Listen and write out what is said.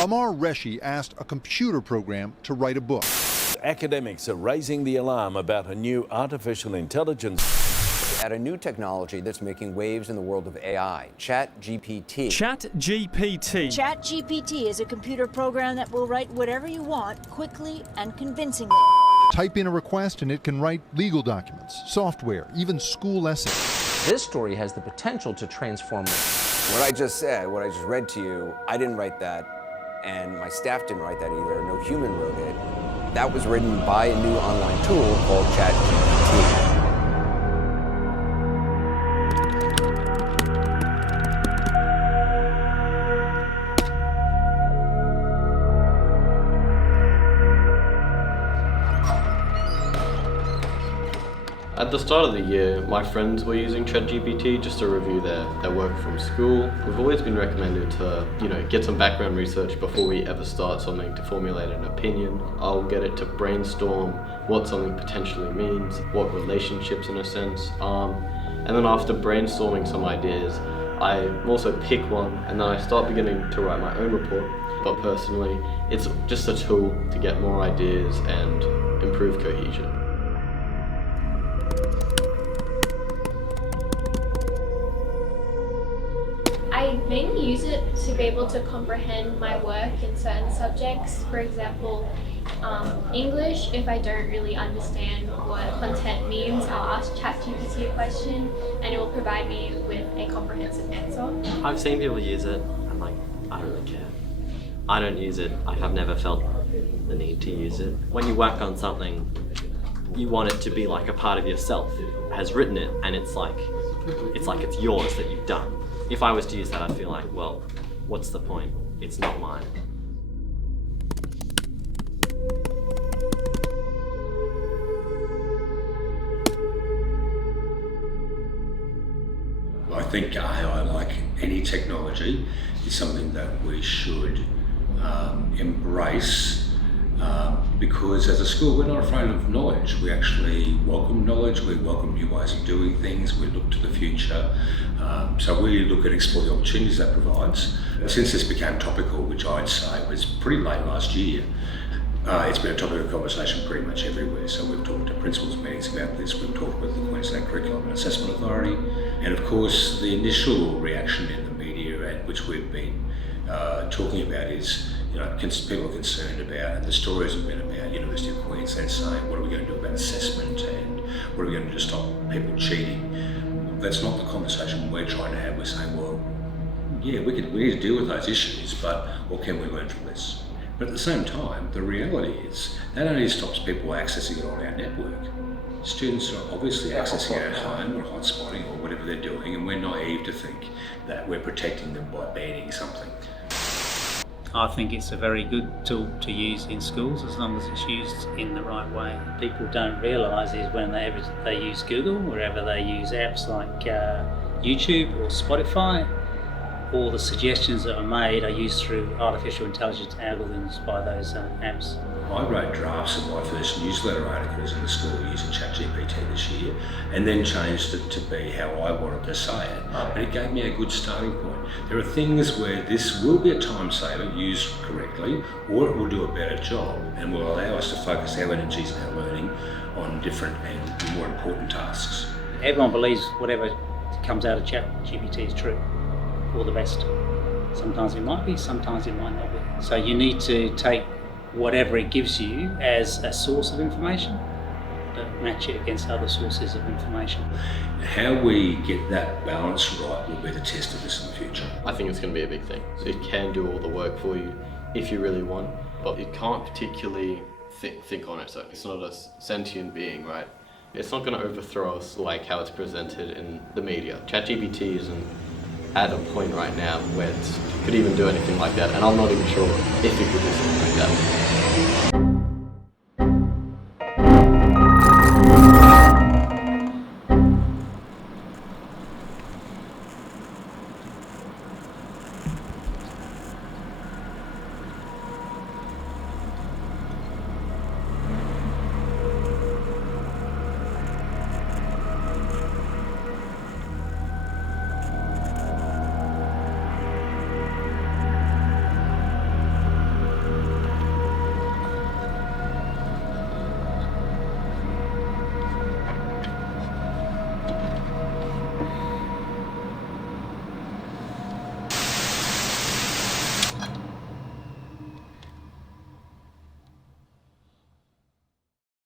Amar Reshi asked a computer program to write a book. Academics are raising the alarm about a new artificial intelligence. At a new technology that's making waves in the world of AI, ChatGPT. ChatGPT. ChatGPT is a computer program that will write whatever you want quickly and convincingly. Type in a request and it can write legal documents, software, even school essays. This story has the potential to transform What I just said, what I just read to you, I didn't write that, and my staff didn't write that either. No human wrote it. That was written by a new online tool called ChatGPT. At the start of the year, my friends were using ChatGPT just to review their work from school. We've always been recommended to, get some background research before we ever start something to formulate an opinion. I'll get it to brainstorm what something potentially means, what relationships in a sense are, and then after brainstorming some ideas, I also pick one and then I start beginning to write my own report. But personally, it's just a tool to get more ideas and improve cohesion. I mainly use it to be able to comprehend my work in certain subjects. For example, English, if I don't really understand what content means, I'll ask ChatGPT a question and it will provide me with a comprehensive answer. I've seen people use it, I'm like, I don't really care. I don't use it, I have never felt the need to use it. When you work on something, you want it to be like a part of yourself. It has written it and it's like it's yours that you've done. If I was to use that, I'd feel like, well, what's the point? It's not mine. I think AI, like any technology, is something that we should embrace because as a school we're not afraid of knowledge. We actually welcome knowledge, we welcome new ways of doing things, we look to the future. So we look at explore the opportunities that provides. Since this became topical, which I'd say was pretty late last year, it's been a topic of conversation pretty much everywhere. So we've talked to principals meetings about this, we've talked with the Queensland Curriculum and Assessment Authority, and of course the initial reaction in the media, and which we've been talking about, is people are concerned about, and the stories have been about University of Queensland saying, what are we going to do about assessment and what are we going to do to stop people cheating? That's not the conversation we're trying to have. We're saying, well, yeah, we need to deal with those issues, but what can we learn from this? But at the same time, the reality is that only stops people accessing it on our network. Students are obviously accessing it at home or hotspotting or whatever they're doing, and we're naive to think that we're protecting them by banning something. I think it's a very good tool to use in schools as long as it's used in the right way. People don't realise is when they use Google, wherever they use apps like YouTube or Spotify, all the suggestions that are made are used through artificial intelligence algorithms by those apps. I wrote drafts of my first newsletter articles in the school using ChatGPT this year, and then changed it to be how I wanted to say it, and it gave me a good starting point. There are things where this will be a time saver used correctly, or it will do a better job and will allow us to focus our energies and our learning on different and more important tasks. Everyone believes whatever comes out of ChatGPT is true, or the best. Sometimes it might be, sometimes it might not be. So you need to take whatever it gives you as a source of information, but match it against other sources of information. How we get that balance right will be the test of this in the future. I think it's going to be a big thing. So it can do all the work for you if you really want, but it can't particularly think on it. So it's not a sentient being, right? It's not going to overthrow us like how it's presented in the media. ChatGPT isn't at a point right now where it could even do anything like that, and I'm not even sure if it could do something like that.